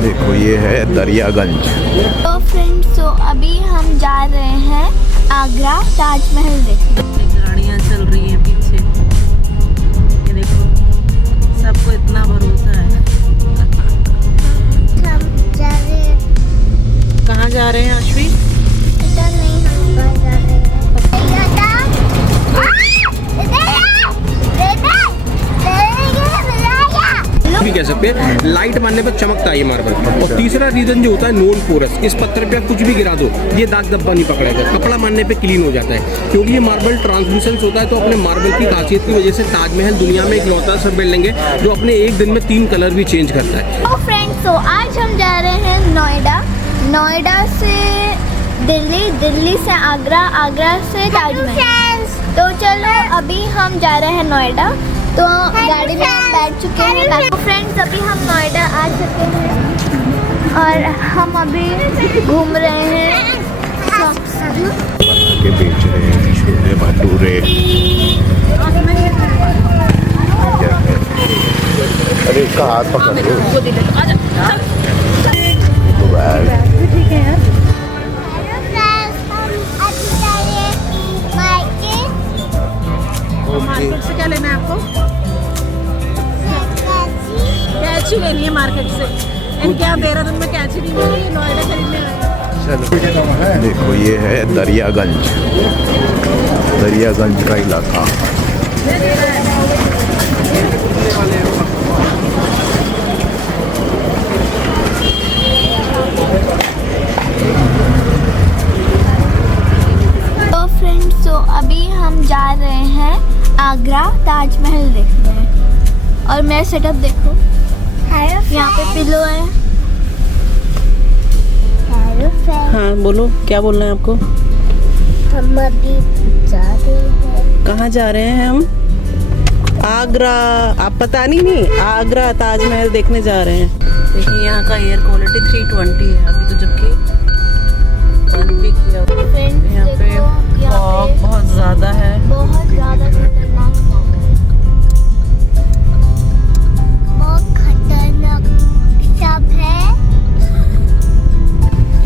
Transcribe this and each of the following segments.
देखो ये है दरियागंज। तो फ्रेंड्स, तो अभी हम जा रहे हैं आगरा ताजमहल देखने। गाड़ियाँ चल रही हैं पीछे, ये देखो, सबको इतना भरोसा है। हम जा रहे हैं। कहाँ जा रहे हैं आश्वी? इधर नहीं, हम बाहर जा रहे हैं। भी कह सकते हैं, लाइट मारने पर चमकता है ये मार्बल। और तीसरा रीजन जो होता है नॉन पोरस, इस पत्थर पे आप कुछ भी गिरा दो ये दाग धब्बा नहीं पकड़ेगा, कपड़ा मारने पे क्लीन हो जाता है, क्योंकि ये मार्बल ट्रांसलूसेंस होता है। तो अपने मार्बल की खासियत की वजह से ताजमहल दुनिया में इकलौता सा बिल्डिंग है जो अपने एक दिन में 3 कलर भी चेंज करता है। तो फ्रेंड्स, तो आज हम जा रहे हैं नोएडा, नोएडा से दिल्ली, दिल्ली से आगरा, आगरा से ताजमहल। तो चलो अभी हम जा रहे हैं नोएडा। तो गाड़ी में हम बैठ चुके हैं। तो फ्रेंड्स, अभी हम नोएडा आ चुके हैं और हम अभी घूम रहे हैं। के बेच रहे हैं छोले भटूरे। अरे इसका हाथ पकड़ लो। मार्केट से क्या लेना है आपको? कैची लेनी है मार्केट से। इनके यहाँ देहरादून में कैची नहीं मिली, नोएडा खरीदने आए। देखो ये है दरियागंज, दरियागंज का इलाका। तो फ्रेंड्स, तो अभी हम जा रहे हैं आगरा ताजमहल देखने। और मेरा सेटअप देखो, यहाँ पे पिलो है। हाँ बोलो, क्या बोलना है आपको? हम अभी जा रहे हैं। कहाँ जा रहे हैं हम? आगरा। आप पता नहीं, आगरा ताजमहल देखने जा रहे हैं। देखिए यहाँ का एयर क्वालिटी 320 है अभी तो, जबकि बंद भी किया हुआ है। फ्रेंड्स, यहाँ पे देखो, फॉग बहुत ज़्यादा है। बहुत ज़्यादा खतरनाक फॉग है, बहुत खतरनाक सब है।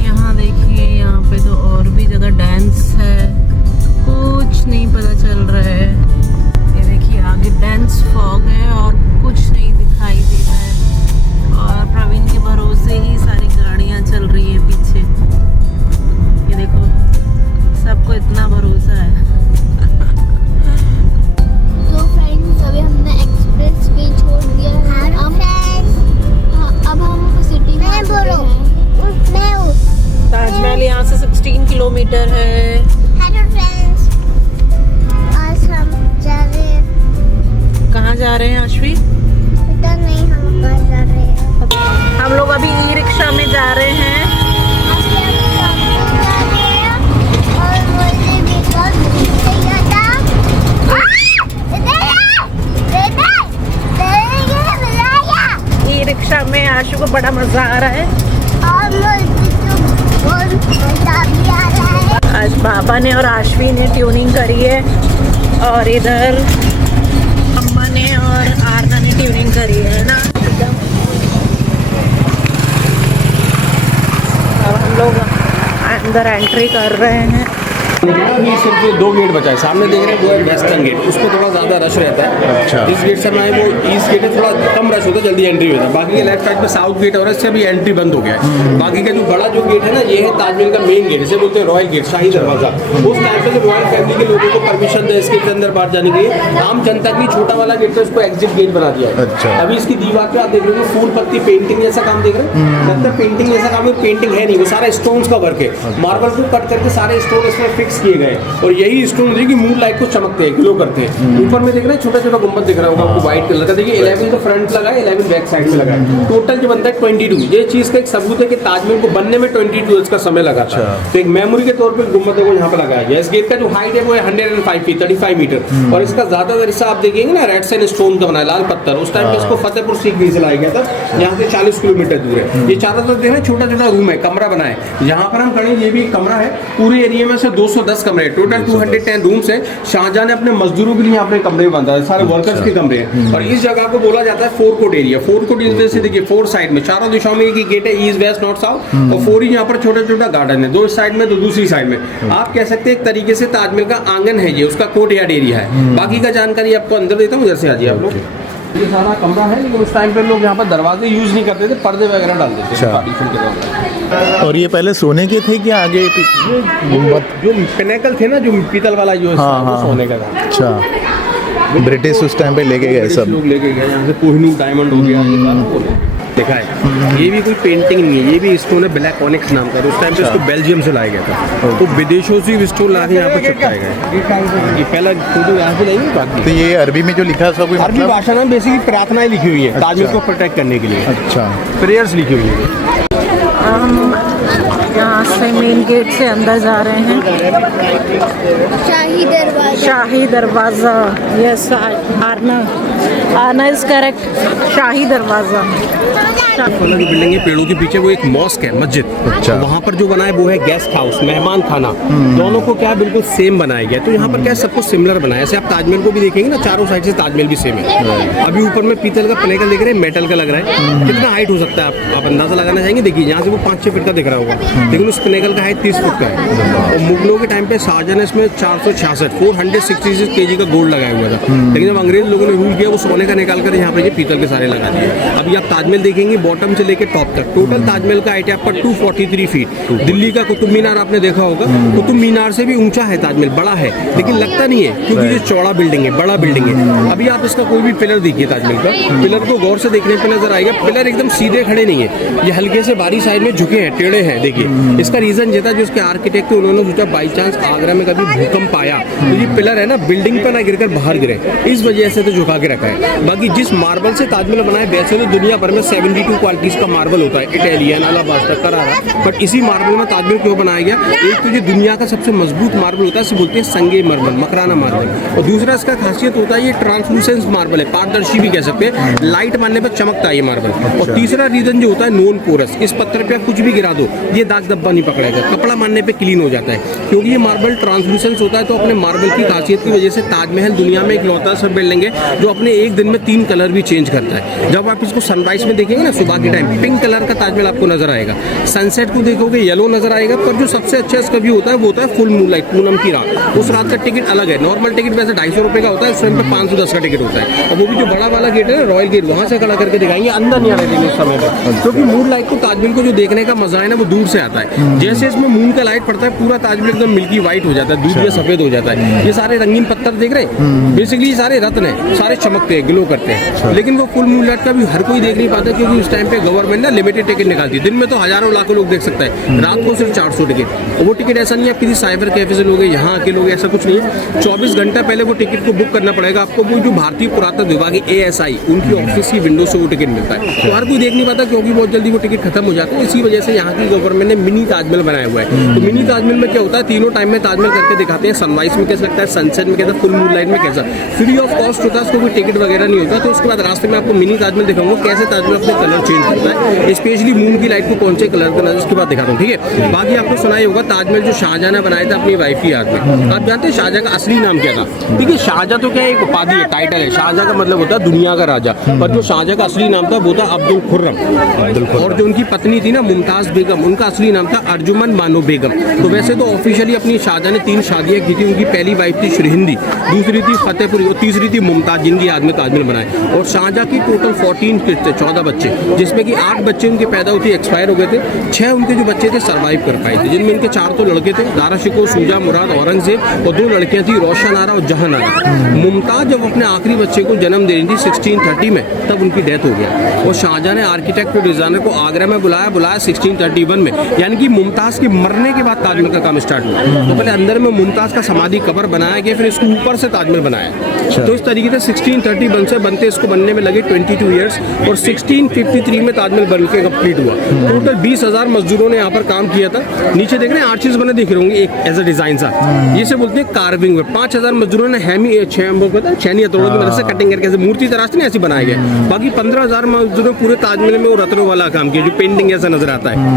यहाँ देखिए, यहाँ पे तो और भी जगह डांस है, कुछ नहीं पता चल रहा है। ये देखिए आगे डांस फॉग है और कुछ नहीं दिखाई दे रहा है। और प्रवीण के भरोसे ही सारी गाड़ियाँ चल रही है पीछे, ये देखो, सबको इतना भरोसा है। तो फ्रेंड्स, अभी हमने एक्सप्रेस वे छोड़ दिया है। अब हम सिटी में आ चुके हैं। ताजमहल यहाँ से 16 किलोमीटर है। हेलो फ्रेंड्स, आज हम जा रहे हैं। कहाँ जा रहे हैं आश्वी? इधर नहीं, हम बाहर जा रहे हैं। हम लोग अभी ई रिक्शा में जा रहे हैं। अभी हम सामने जा रहे हैं और मुझे भी बहुत खुशी होता। ई रिक्शा में आशु को बड़ा मजा आ रहा है। और मुझे तो बहुत मजा भी आ रहा है। आज बाबा ने और आश्वी ने ट्यूनिंग करी है और इधर अम्मा ने और आरना ने ट्यूनिंग करी है ना। अब हम लोग अंदर एंट्री कर रहे हैं। अभी सिर्फ 2 गेट बचा है, सामने देख रहे हैं वो है वेस्टर्न गेट, उस पर थोड़ा ज़्यादा रश रहता है। अच्छा। जिस गेट से मैं वो ईस्ट गेट है थोड़ा कम रश होता है, जल्दी एंट्री होता है। बाकी के लेफ्ट साइड पे साउथ गेट और इससे अभी एंट्री बंद हो गया है। बाकी का जो बड़ा जो गेट है ना, ये है ताजमहल का मेन गेट, इसे बोलते हैं रॉयल गेट, शाही दरवाजा। उस टाइम पे जो रॉयल फैमिली के लोगों को परमिशन दे इसके अंदर बाहर जाने के लिए, आम जनता के लिए छोटा वाला गेट है, उसको एग्जिट गेट बना दिया है। अच्छा। अभी इसकी दीवार पे आप देख रहे हो फूल पत्ती पेंटिंग जैसा काम देख रहे हैं, मतलब पेंटिंग जैसा काम है, पेंटिंग है नहीं, वो सारा स्टोन्स का वर्क है। मार्बल को कट करके सारे स्टोन इसमें फिक्स फिक्स किए गए और यही स्टोन होती है कि मून लाइट को चमकते हैं, ग्लो करते हैं। ऊपर में देख रहे हैं छोटा छोटा गुंबद दिख रहा होगा आपको व्हाइट कलर का। देखिए 11 तो फ्रंट लगा है, 11 बैक साइड में लगा है। टोटल जो बनता है 22। ये चीज का एक सबूत है कि ताजमहल को बनने में 22 ईयर्स का समय लगा था। तो एक मेमोरी के तौर पर गुंबद है वो यहाँ पर लगाया गया। इस गेट का जो हाइट है वो है 105 फीट 35 मीटर और इसका ज्यादातर हिस्सा आप देखेंगे ना रेड सैंड स्टोन का बना है, लाल पत्थर। उस टाइम पे इसको फतेहपुर सीकरी से लाया गया था, यहाँ से 40 किलोमीटर दूर है। ये चारों तरफ देखना छोटा छोटा रूम है, कमरा बना है। यहाँ पर हम खड़े, ये भी एक कमरा है। पूरे एरिया में से 210 कमरे, टोटल 210 रूम्स है। शाहजहां ने अपने मजदूरों के लिए यहाँ पे कमरे बांधा है, सारे वर्कर्स के कमरे हैं। और इस जगह को बोला जाता है four court area. Four court area से देखिए 4 साइड में, चारों दिशाओं में एक ही गेट है, ईस्ट वेस्ट नॉर्थ साउथ, और 4 ही यहाँ पर छोटा छोटा गार्डन है, 2 साइड में, 2 दूसरी साइड में। आप कह सकते हैं एक तरीके से ताजमहल का आंगन है ये, उसका कोर्ट यार्ड एरिया है। बाकी का जानकारी आपको अंदर देता हूँ, जैसे आ जाइए आप लोग। ये सारा कमरा है, लेकिन उस टाइम पे लोग यहाँ पर दरवाजे यूज नहीं करते थे, पर्दे वगैरह डाल देते थे पार्टीशन के दौरान। और ये पहले सोने के थे कि आगे गुंबद? जो पिनेकल थे ना, जो पीतल वाला जो हाँ। सोने का था। अच्छा, ब्रिटिश उस टाइम पे लेके गए सब लोग लेके गए, यहाँ से कोहिनूर डायमंड हो गया, ये सारा देखा है। ये भी कोई पेंटिंग नहीं है, ये भी स्टोन है ब्लैक ऑनिक्स नाम का। उस टाइम पे इसको बेल्जियम से लाया गया था, तो विदेशों से भी स्टोन ला के यहाँ पर चिपकाया गया। ये पहला फोटो यहाँ से लेंगे। बाकी तो ये अरबी में जो लिखा है उसका कोई अरबी मतलब? भाषा में बेसिकली प्रार्थनाएं लिखी हुई है ताजमहल को प्रोटेक्ट करने के लिए। अच्छा, प्रेयर्स लिखी हुई है। हम यहाँ से मेन गेट से अंदर जा रहे हैं। शाही दरवाजा। शाही दरवाज़ा, यस आना इज करेक्ट। शाही दरवाज़ा। वाला जो बिल्डिंग है पेड़ों के पीछे, वो एक मॉस्क है, मस्जिद। अच्छा। वहाँ पर जो बना है वो है गेस्ट हाउस, मेहमान खाना। दोनों को क्या बिल्कुल सेम बनाया गया। तो यहाँ पर क्या सब कुछ सिमिलर बनाया है। ऐसे आप ताजमहल को भी देखेंगे ना, चारों साइड से ताजमहल भी सेम है। अभी ऊपर में पीतल का पिनेकल देख रहे हैं, मेटल का लग रहा है। कितना हाइट हो सकता है आप अंदाजा लगाना चाहेंगे? देखिए यहाँ से वो 5-6 फीट का दिख रहा होगा, लेकिन उस पिनेकल का हाइट 30 फुट का है। और मुगलों के टाइम पे शाहजहां ने इसमें 466 kg का गोल्ड लगाया हुआ था, लेकिन जब अंग्रेज लोगों ने रूल किया वो सोने का निकाल कर यहाँ पे ये पीतल के सारे लगा दिए। अभी आप ताजमहल देखेंगे बॉटम से लेकर टॉप तक, टोटल ताजमहल का हाइट है आपका 243 फीट। दिल्ली का कुतुब मीनार आपने देखा होगा, कुतुब मीनार से भी ऊंचा है ताजमहल, बड़ा है, लेकिन लगता नहीं है क्योंकि ये चौड़ा बिल्डिंग है, बड़ा बिल्डिंग है। अभी आप इसका कोई भी पिलर देखिए ताजमहल का, पिलर को गौर से देखने पर नजर आएगा, पिलर एकदम सीधे खड़े नहीं है, ये हल्के से बारी साइड में झुके हैं, टेढ़े हैं। देखिए इसका रीजन ये था, जो उसके आर्किटेक्ट थे उन्होंने सोचा बाई चांस आगरा में कभी भूकंप आया तो ये पिलर है ना बिल्डिंग पर ना गिरकर बाहर गिरे, इस वजह से तो झुका के रखा है। बाकी जिस मार्बल से ताजमहल बना है वैसे तो दुनिया भर में 72 क्वालिटीज का मार्बल होता है, इटालियन, अलाबास्टर, करारा, बट इसी मार्बल में ताजमहल क्यों बनाया गया? एक तो ये दुनिया का सबसे मजबूत मार्बल होता है, इसे बोलते हैं संगे मार्बल, मकराना मार्बल। और दूसरा इसका खासियत होता है ये ट्रांसलूसेंस मार्बल है, पारदर्शी भी कह सकते हैं, लाइट मारने पर चमकता है ये मार्बल। और तीसरा रीजन जो होता है नॉन पोरस, इस पत्थर पे कुछ भी गिरा दो ये दाग धब्बा नहीं पकड़ेगा, कपड़ा मारने पे क्लीन हो जाता है, क्योंकि ये मार्बल ट्रांसलूसेंस होता है। तो अपने मार्बल की खासियत की वजह से ताजमहल दुनिया में एक लौता सा बिल्डिंग है जो अपने एक दिन में 3 कलर भी चेंज करता है। जब आप इसको सनराइज में देखेंगे ना सुबह के टाइम, पिंक कलर का ताजमहल आपको नजर आएगा, सनसेट को देखोगे येलो नजर आएगा, पर जो सबसे अच्छा इसका व्यू होता है वो होता है फुल मूनलाइट, पूनम की रात। उस रात का टिकट अलग है, नॉर्मल टिकट वैसे 250 रुपये का होता है, इस टाइम पे 510 का टिकट होता है। और वो भी जो बड़ा वाला गेट है ना, रॉयल गेट, वहाँ से खड़ा करके दिखाएंगे, अंदर नहीं आने देंगे उस समय पर, क्योंकि मून लाइट को ताजमहल को जो देखने का मजा है ना वो दूर से आता है। जैसे इसमें मून का लाइट पड़ता है पूरा ताजमहल एकदम मिल्की व्हाइट हो जाता है, दूध या सफेद हो जाता है। ये सारे रंगीन पत्थर देख रहे हैं, बेसिकली ये सारे रत्न है, सारे चमकते हैं, ग्लो करते हैं, लेकिन वो फुल मून लाइट का भी हर कोई देख नहीं पाता, क्योंकि उस टाइम पे गवर्नमेंट ना लिमिटेड टिकट निकालती है। दिन में तो हजारों लाखों लोग देख सकता है, रात को सिर्फ 400 टिकट। और वो टिकट ऐसा नहीं है आप किसी साइबर कैफे से लोगे, यहाँ आके लोगे, ऐसा कुछ नहीं है। 24 घंटा पहले वो टिकट को बुक करना पड़ेगा आपको। वो जो भारतीय पुरातत्व विभाग ASI, उनकी ऑफिस की विंडो से वो टिकट मिलता है, तो हर कोई देख नहीं पाता, क्योंकि बहुत जल्दी वो टिकट खत्म हो जाता है। इसी वजह से यहाँ की गवर्नमेंट ने मिनी ताजमहल बनाया हुआ है। तो मिनी ताजमहल में क्या होता है, तीनों टाइम में ताजमहल करके दिखाते हैं, सनराइज में कैसा लगता है, सनसेट में कैसा, फुल मून लाइट में कैसा। फ्री ऑफ कॉस्ट होता है, उसको कोई टिकट वगैरह नहीं होता। तो उसके बाद रास्ते में आपको मिनी ताजमहल दिखाऊंगा, कैसे ताजमहल अपने कलर चेंज करता है, स्पेशली मून की लाइट को कौन से कलर का नजर, उसके बाद दिखाता हूँ, ठीक है। बाकी आपको सुना ही होगा ताजमहल जो शाहजहां ने बनाया था अपनी वाइफ की याद में। आप जानते हैं शाहजहां का असली नाम क्या था? ठीक है, शाहजहां तो क्या है, एक उपाधि है, टाइटल है। शाहजहां का मतलब होता है दुनिया का राजा, पर जो शाहजहां का असली नाम था वो था अब्दुल खुर्रम। और जो उनकी पत्नी थी ना मुमताज बेगम, उनका असली नाम था अर्जुमन बानो बेगम। तो वैसे तो ऑफिशियली अपनी शाहजहां ने 3 शादियां की थी। उनकी पहली वाइफ थी श्रीहिंदी, दूसरी थी फतेहपुरी और तीसरी थी मुमताज, जिनकी याद में ताजमहल बनाए। और शाहजहां की टोटल 14 किड्स थे, 14 बच्चे, जिसमें कि 8 बच्चे उनके पैदा होते एक्सपायर हो गए थे, 6 उनके जो बच्चे थे सर्वाइव कर पाए थे, जिनमें उनके 4 तो लड़के थे, दारा शिकोह, शुजा, मुराद, औरंगजेब, और 2 लड़कियां थी, रोशन आरा और जहान आरा। मुमताज जब अपने आखिरी बच्चे को जन्म दे रही थी 1630 में, तब उनकी डेथ हो गया। और शाहजहां ने आर्किटेक्ट और डिजाइनर को आगरा में बुलाया 1631 में, यानी कि कि मुमताज़ के मरने के बाद ताजमहल का काम स्टार्ट हुआ। तो पहले अंदर में मुमताज़ का समाधि कब्र बनाया गया, फिर इसको ऊपर से ताजमहल बनाया। तो इस तरीके से 1630 से बनते इसको बनने में लगे 22 ईयर्स, और 1653 में ताजमहल बन के कंप्लीट हुआ। टोटल 20,000 मजदूरों ने यहाँ पर काम किया था। नीचे देख रहे हैं आर्चेस बने दिख रहे होंगे एक एज अ डिजाइन सा, ये से बोलते हैं कार्विंग में। 5000 मजदूरों ने छैनी हथौड़ों की मदद से कटिंग करके ऐसे मूर्ति तराशते नहीं ऐसी बनाया गया। बाकी 15,000 मजदूरों पूरे ताजमहल में वो रत्नों वाला काम किया, जो पेंटिंग ऐसा नजर आता है।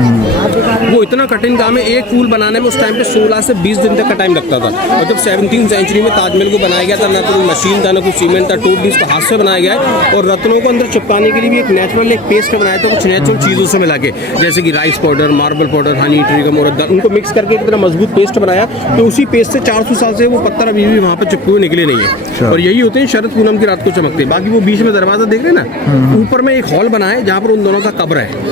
वो इतना कठिन काम है, एक फूल बनाने में उस टाइम पे 16 से 20 दिन तक का टाइम लगता था। और जब 17वीं सेंचुरी में ताजमहल को बनाया गया था, ना तो कोई मशीन था ना कोई सीमेंट था, टोटली इसको हाथ से बनाया गया है। और रत्नों को अंदर चिपकाने के लिए भी एक नेचुरल एक पेस्ट बनाया था, कुछ नेचुरल चीज़ों से मिला के, जैसे कि rice powder, marble powder, honey, ट्रिगम और उनको मिक्स करके एक तरह मजबूत पेस्ट बनाया। तो उसी पेस्ट से 400 साल से वो पत्थर अभी भी वहाँ पर चिपके हुए निकले नहीं है। और यही होते हैं शरद पूनम की रात को चमकते। बाकी वो बीच में दरवाजा देख रहे हैं ना, ऊपर में एक हॉल बना है जहाँ पर उन दोनों का कब्र है,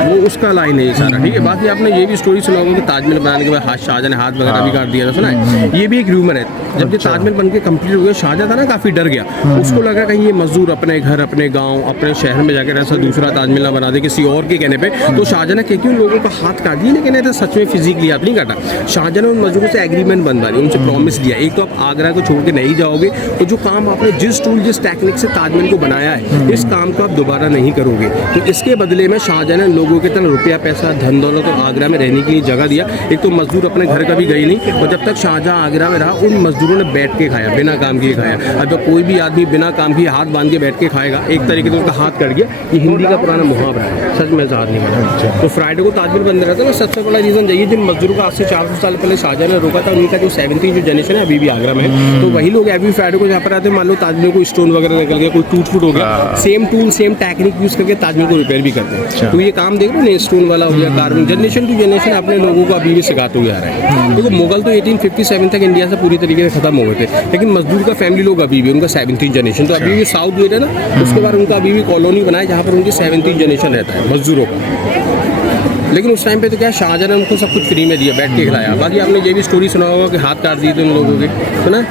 वो उसका लाइन है ये सारा, ठीक है। बाकी आपने ये भी स्टोरी सुना होगा कि ताजमहल बनाने के बाद शाहजहाँ ने हाथ वगैरह भी काट दिया था, सुना है? ये भी एक रूमर है। जब ये ताजमहल बन के कंप्लीट हो गया, शाहजहाँ था ना काफ़ी डर गया, उसको लगा कहीं ये मजदूर अपने घर, अपने गाँव, अपने शहर में जाकर ऐसा दूसरा ताजमहल ना बना दे किसी और के कहने पर। तो शाहजहाँ ने क्योंकि उन लोगों का हाथ काट दिया, लेकिन ऐसा सच में फिजिकली हाथ नहीं काटा। शाहजहाँ ने उन मजदूरों से एग्रीमेंट बनवा दिया, उनसे प्रॉमिस दिया, एक तो आप आगरा को छोड़ के नहीं जाओगे, तो जो काम आपने जिस टूल जिस टेक्निक से ताजमहल को बनाया है, इस काम को आप दोबारा नहीं करोगे। तो इसके बदले में शाहजहाँ ने लोगों के तरह रुपया पैसा धन दौलत और आगरा में रहने के लिए जगह दिया। एक तो मजदूर अपने घर कभी गई नहीं, और जब तक शाहजहाँ आगरा में रहा उन मजदूरों ने बैठ के खाया, बिना काम किए खाया। अब कोई भी आदमी बिना काम किए हाथ बांध के बैठ के खाएगा, एक तरीके से उसका हाथ कट गया। ये हिंदी का पुराना मुहावरा है, सच में हाथ नहीं कटा। तो फ्राइडे को ताजमहल बंद रहता है। सबसे बड़ा रीज़न यही, जिन मजदूरों का आज से 400 साल पहले शाहजहाँ ने रोका था, उनका जो 17वीं जो जनरेशन है अभी भी आगरा में है। तो वही लोग एवरी फ्राइडे को जहाँ पर आते हैं, मान लो ताजमहल को स्टोन वगैरह निकल गया, कोई टूट फूट हो गया, same tool same technique use करके ताजमहल को रिपेयर भी करते हैं। तो ये काम देख रहे हो, स्टोन वाला हो गया, कार्विंग, जनरेशन टू जनरेशन अपने लोगों को अभी भी सिखाते हुए आ रहा है। देखो मुगल तो 1857 तक इंडिया से पूरी तरीके से खत्म हो गए थे, लेकिन मजदूर का फैमिली लोग अभी भी, उनका 17वीं जनरेशन, तो अभी भी साउथ में है ना, उसके बाद उनका अभी भी कॉलोनी बनाया जहाँ पर उनकी 17वीं जनरेशन रहता है मजदूरों का। लेकिन उस टाइम पे तो क्या शाहजहाँ ने उनको सब कुछ फ्री में दिया, बैठ के खिलाया। बाकी आपने ये भी स्टोरी सुना होगा कि हाथ काट दिए थे उन लोगों के, सुना?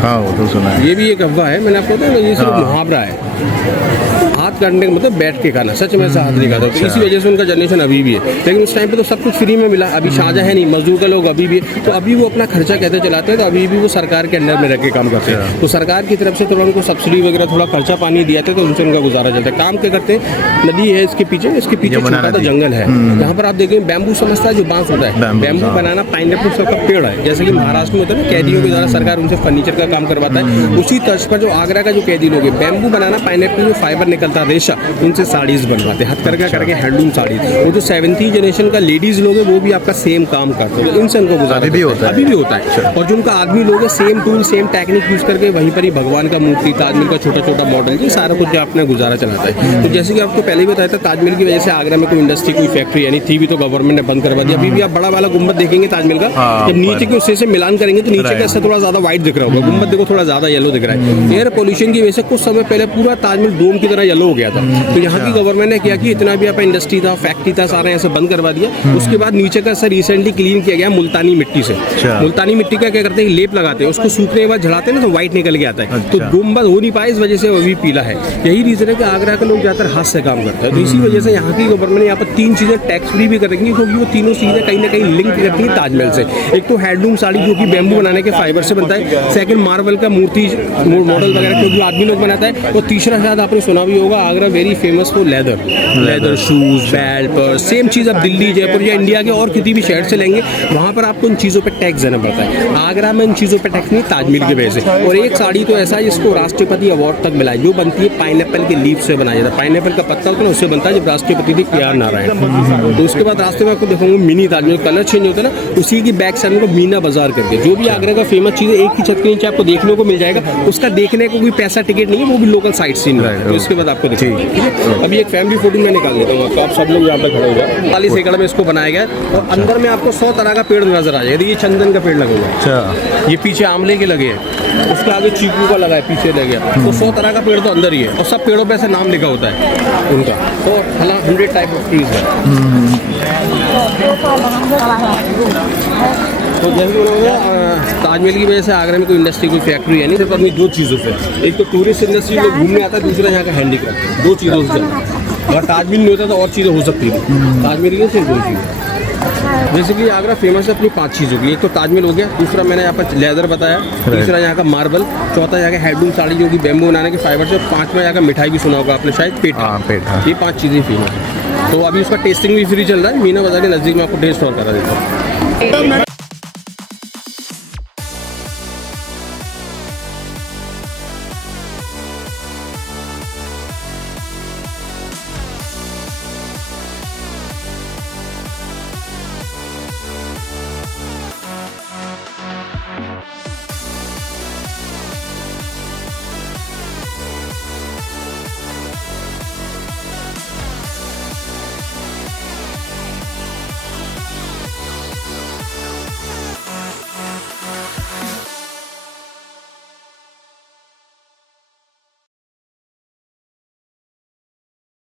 हाँ वो तो सुना है। ये भी एक अफवाह है, मैंने आपको बताया, ये सिर्फ मुहावरा है। हाथ काटने का मतलब बैठ के खाना, सच में ऐसा हाथ नहीं खाता। तो इसी वजह से उनका जनरेशन अभी भी है। लेकिन उस टाइम पे तो सब कुछ फ्री में मिला, अभी शाहजहाँ है नहीं, मजदूर का लोग अभी भी है, तो अभी वो अपना खर्चा कैसे चलाते हैं, तो अभी भी वो सरकार के अंडर में रह के काम करते हैं। तो सरकार की तरफ से थोड़ा उनको सब्सिडी वगैरह थोड़ा खर्चा पानी दिया था, तो उनसे उनका गुजारा चलता है। काम क्या करते हैं, नदी है इसके पीछे छोटा सा जंगल है, जहाँ पर आप देखें बैम्बू समझता है, जो बांस होता है, बैम्बू बनाना, पाइनएप्पल सबका पेड़ है। जैसे कि महाराष्ट्र में होता है ना, कैदियों के द्वारा सरकार उनसे फर्नीचर का काम करवाता है, उसी तर्ज पर जो आगरा का जो कैदी लोग है, बैम्बू बनाना, पाइनएप्पल जो फाइबर निकलता है, रेशा, उनसे साड़ीज बनवाते हैं, हथकरघा करके हैंडलूम साड़ी। वो जो 17वीं जनरेशन का लेडीज लोग है, वो भी आपका सेम काम करते हैं, इनसे उनको गुजारा अभी भी होता है। और जो उनका आदमी लोग है, same tool same technique use करके वहीं पर ही भगवान का मूर्ति, ताजमहल का छोटा छोटा मॉडल, ये सारा कुछ अपना गुजारा चलाता है। तो जैसे कि आपको पहले ही बताया था, ताजमहल की वजह से आगरा में कोई इंडस्ट्री कोई फैक्ट्री यानी थी भी, तो गवर्नमेंट ने बंद करवा दिया। अभी भी आप बड़ा वाला गुम्बद देखेंगे ताजमहल का, जब नीचे के उससे मिलान करेंगे तो नीचे का थोड़ा ज्यादा व्हाइट दिख रहा होगा, गुम्बद देखो थोड़ा ज्यादा येलो दिख रहा है। एयर पोल्यूशन की वजह से कुछ समय पहले पूरा ताजमहल डोम की तरह येलो हो गया था। तो यहाँ की गवर्नमेंट ने क्या कि इतना भी आपका इंडस्ट्री था, फैक्ट्री था, सारा ऐसे बंद करवा दिया। उसके बाद नीचे का सर रिसेंटली क्लीन किया गया मुल्तानी मिट्टी से। मुल्तानी मिट्टी का क्या करते हैं, लेप लगाते हैं, उसको सूखने के बाद झड़ाते हैं ना, तो व्हाइट निकल के आता है। तो गुम्बद हो नहीं पाए, इस वजह से वो भी पीला है। यही रीजन है कि आगरा के लोग ज्यादातर हाथ से काम करते हैं। तो इसी वजह से यहाँ की गवर्नमेंट ने यहाँ पर 3 चीजें टैक्स फ्री भी करेंगी, क्योंकि वो तीनों चीजें कहीं ना कहीं लिंक करती है ताजमहल से। एक तो हैंडलूम साड़ी जो कि बैम्बू बनाने के फाइबर से बनता है, सेकंड मार्बल का मूर्ति मॉडल वगैरह जो आदमी लोग बनाता है, और तीसरा शायद आपने सुना भी होगा, Agra very famous for leather shoes, belt, purse. Same चीज़ आप दिल्ली, जयपुर या इंडिया के और किसी भी शहर से लेंगे, वहाँ पर आपको इन चीज़ों पे टैक्स देना पड़ता है। आगरा में इन चीज़ों पे टैक्स नहीं, ताजमहल की वजह से। और एक साड़ी तो ऐसा है जिसको राष्ट्रपति अवार्ड तक मिला है, जो बनती है पाइनएप्पल के लीफ से बनाया जाता है। पाइनएप्पल का पत्ता होता है, उससे बनता है, जब राष्ट्रपति थी PR नारायण। तो उसके बाद रास्ते में आपको देखूंगा मिनी ताजमहल, कलर चेंज होता है ना, उसी की बैक साइड में मीना बाजार करके, जो भी आगरा का फेमस चीज़ है, एक की छत के नीचे आपको देखने को मिल जाएगा। उसका देखने को कोई पैसा टिकट नहीं है, वो भी लोकल साइट सीन है। तो इसके बाद आपको देखिए, अभी एक फैमिली फोटो मैं निकाल देता हूँ, तो आप सब लोग यहाँ पे खड़े हो जाए। 40 एकड़ में इसको बनाया गया, और अंदर में आपको 100 तरह का पेड़ नजर आ जाएगा। ये चंदन का पेड़ लगा हुआ है, अच्छा, ये पीछे आंवले के लगे हैं, उसके आगे चीकू का लगा है, पीछे लगे गया। तो 100 तरह का पेड़ तो अंदर ही है, और सब पेड़ों पे ऐसे नाम लिखा होता है उनका। तो 100 टाइप ऑफ ट्रीज है। तो जैसे उन्होंने ताजमहल की वजह से आगरा में कोई इंडस्ट्री कोई फैक्ट्री है नहीं, सिर्फ अपनी 2 चीज़ों से, एक तो टूरिस्ट इंडस्ट्री लोग घूमने आता है, दूसरा यहाँ का हैंडीक्राफ्ट, 2 चीज़ों से। अगर ताजमहल नहीं होता तो और चीज़ें हो सकती थी, ताजमहल के सिर्फ 2 चीज़। जैसे कि आगरा फेमस है अपनी 5 चीज़ों की। एक तो ताजमहल हो गया, दूसरा मैंने यहाँ पर लेदर बताया, तीसरा यहाँ का मार्बल, चौथा यहाँ का हैंडलूम साड़ी जो कि बैम्बू बनाने के फाइबर से, और 5वां यहाँ का मिठाई भी सुना होगा आपने शायद, पेठा। हाँ, पेठा। ये 5 चीज़ें फेमस है। तो अभी उसका टेस्टिंग भी फ्री चल रहा है, मीना बाजार के नज़दीक में आपको टेस्ट और करा देता हूँ।